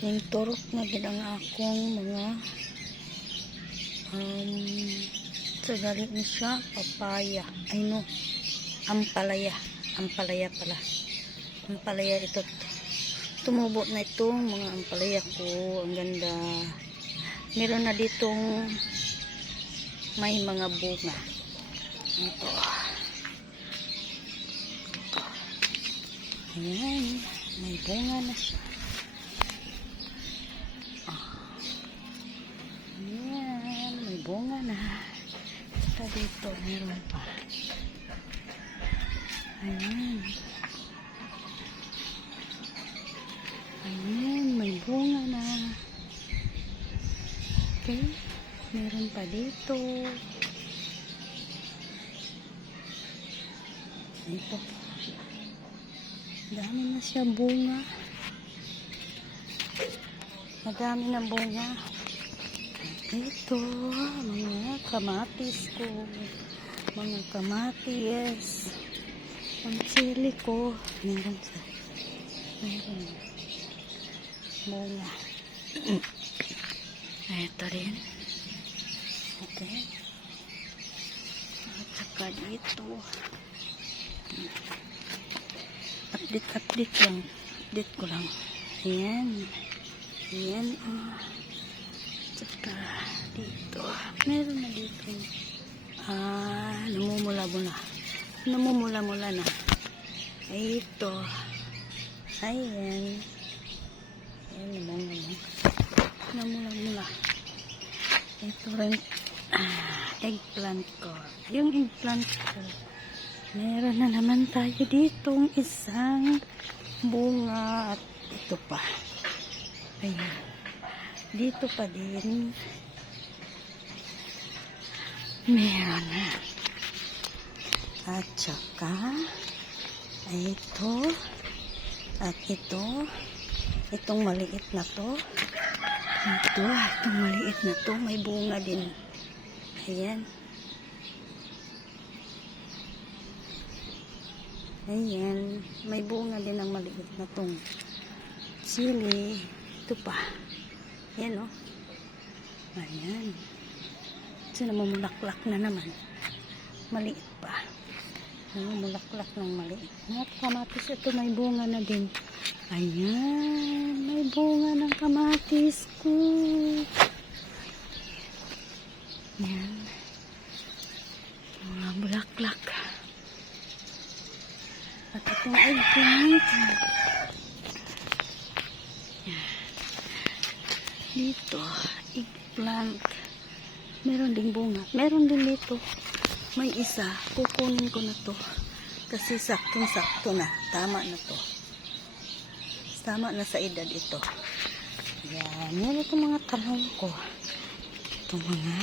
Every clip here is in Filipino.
Ning turok na gid ang akong mga sa gali ni siya papaya, ay no, ampalaya pala, ampalaya. Ito tumubo na itong mga ampalaya ko. Ang ganda. Meron na ditong may mga bunga. Ito. Ayan, may bunga na siya. Ayan, may bunga na. Saka dito, meron pa. Ayan. Ayan, may bunga na. Okay, meron pa dito. Ito. Dami na siya bunga. Madami na bunga. Ito, mga kamatis ko. Mga kamatis. Ang sili ko. Meron sa. Meron. Bunga. Ito rin. Okay. At saka dito. Update lang. Update ko lang. Ayan. Ayan. Saka dito. Meron na dito. Namumula-mula na. Ito. Ayan. Ayan. Namumula. Ito rin. Eggplant ko. Yung eggplant ko. Meron na naman tayo ditong isang bunga. At ito pa. Ayan. Dito pa din. Meron na. At saka ito. At ito. Itong maliit na to. Itong maliit na to. May bunga din. Ayan. Ayan. May bunga din ang maliit na tong sili. Ito pa. Ayan o. Ayan. So, namumulaklak na naman. Maliit pa. Namumulaklak ng maliit. At kamatis, ito may bunga na din. Ayan. May bunga ng kamatis ko. Ayan. Mga bulaklak. At itong eggplant. Dito, eggplant. Meron ding bunga. Meron din dito. May isa. Kukunin ko na to. Kasi saktong-sakto na. Tama na to. Tama na sa edad ito. Yan. Meron itong mga talong ko. Itong mga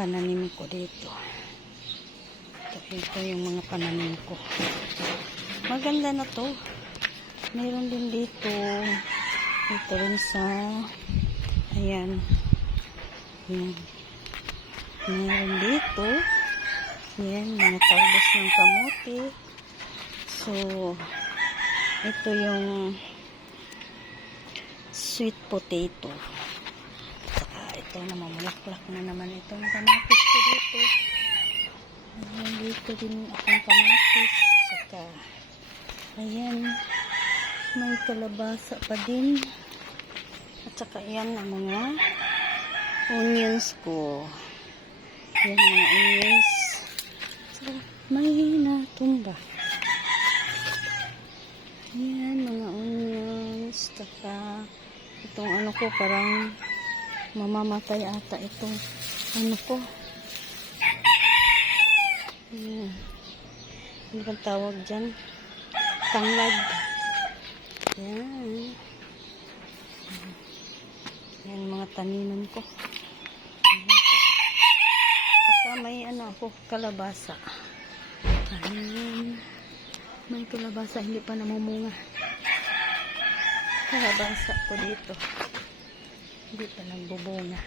pananim ko dito. Ito yung mga pananim ko. Maganda na to. Meron din dito. Ito rin sa ayan. Ayan. Meron dito. Ayan. Mga talbos ng kamote. So, ito yung sweet potato. Saka ito na mamulaklak na naman itong kamatis ko dito. Ayan. Dito din akong kamatis. Saka ayan. May kalabasa pa din. At saka yan ang mga onions ko. Yan mga onions. Saka may natumba. Yan mga onions. Saka itong ano ko parang mamamatay ata itong ano ko. Yan. Ano bang tawag dyan? Tanglad. Yan. Yan mga taniman ko. Saka may ano ako, kalabasa. Ayan. May kalabasa, hindi pa namumunga. Kalabasa ko dito. Hindi pa nagbubunga.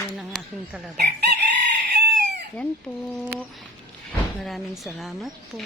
Yan ang aking kalabasa. Yan po. Maraming salamat po.